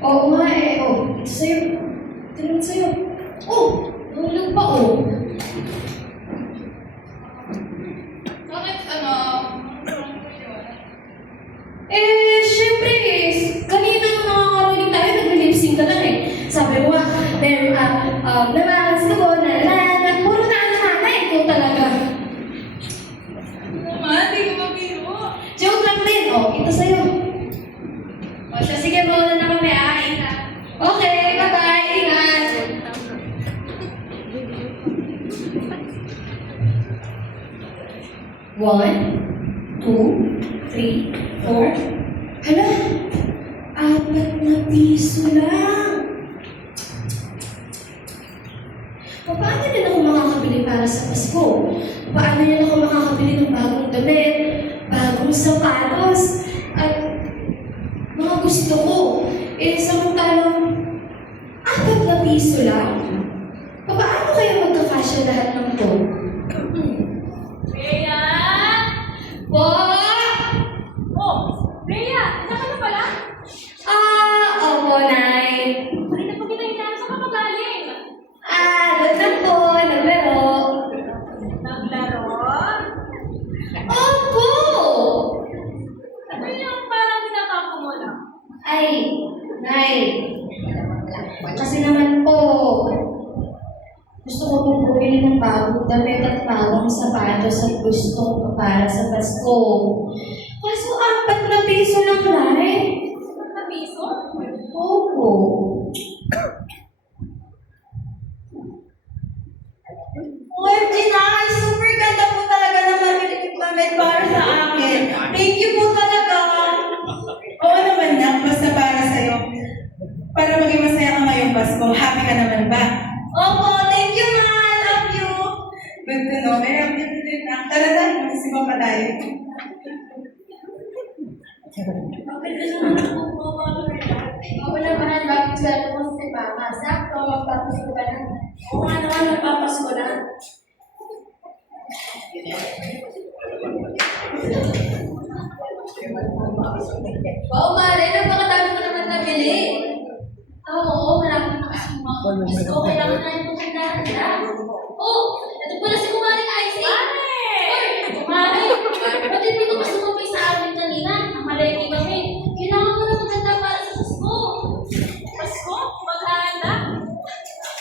Oo nga eh. Oh, ito sa'yo. Ito naman sa'yo. Oh, nahulog pa oh. Bakit ano? Syempre kanina nung nakakarinig tayo, nag-lip-sync ka lang eh. Sabi mo nga, nabakas ko, puro na eh, ikaw talaga. Naman, di ko mabiro. Joke lang din. Oh, ito sa'yo. O siya, sige, mauna na kami, ingat. Okay, bye-bye, ingat. One, two, three, four. Hala, 4 na piso lang. Paano din ako makakabili para sa Pasko? Paano din ako makakabili ng bagong damit, bagong sapatos, at mga gusto ko? Samantalang 4 na piso lang? Paano kaya magkakasya lahat ng to? Rhea! Po! Oh, Rhea! Saan ka na pala? Opo, Nay. Kanina pa kita hinaan. Saan ka magaling? Doon lang po, naglaro. Naglaro? Opo! Ano yung parang pinakapo mo lang? Ay, Nay. Kasi naman po, gusto ko pong bumili ng bagong damit at bagong sapatos at gusto ko para sa Pasko. Kaso 4 na piso lang, Nay. Na piso? Opo. OMG na, ay super ganda po talaga ng damit para sa akin. Thank you po talaga. Oo naman na, basta para sa'yo. Para maging masaya ka ngayong Pasko. Happy ka naman ba? Opo, thank you ma, I love you. Good to know. May happy to din na. Tara na, magsisimba pa tayo. Ako naman, bakit sweldo mo sa Mama? Sakto, magpapasko ka na. Oo nga naman, magpapasko na. Oo, Mare, napakadami ko naman nabili. Oo, marami na kasi mga gusto. Kailangan na yung pagkakaroon na. Oh, ito pala si Kumaring Isaac. Oy, Mare, pati dito pa sumabay sa amin kanina. Ang malaki kami. Kailangan mo na maganda para sa Pasko. Pasko? Maghahanda?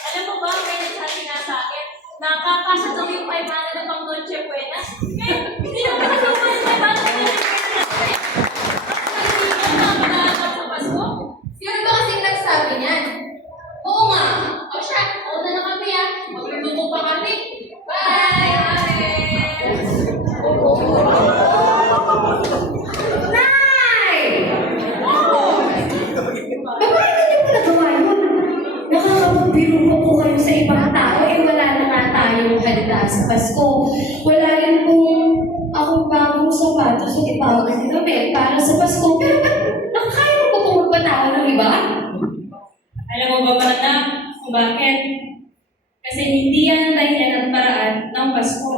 Alam mo ba, may nagsabi nga sa akin, nakakasa daw yung 500 na pang Noche Buena. Eh, hindi naman kasi yung 500 na Noche Buena. Sa Pasko? Sino ba kasing nagsabi niyan? Oo nga. O siya, una na kami magluluto pa kami. Bye! Nay! Bakit hindi mo nagawa yun? Nakakapagbiro ko po kayo sa ibang tao, wala na nga tayong handa sa Pasko. Wala rin pong akong bagong sapatos at ibagong damit para sa Pasko. Pero ba't nakakaya mo ba kung magpatao ng iba? Alam mo ba na kung bakit? Kasi hindi yan ang dahilan at paraan ng Pasko.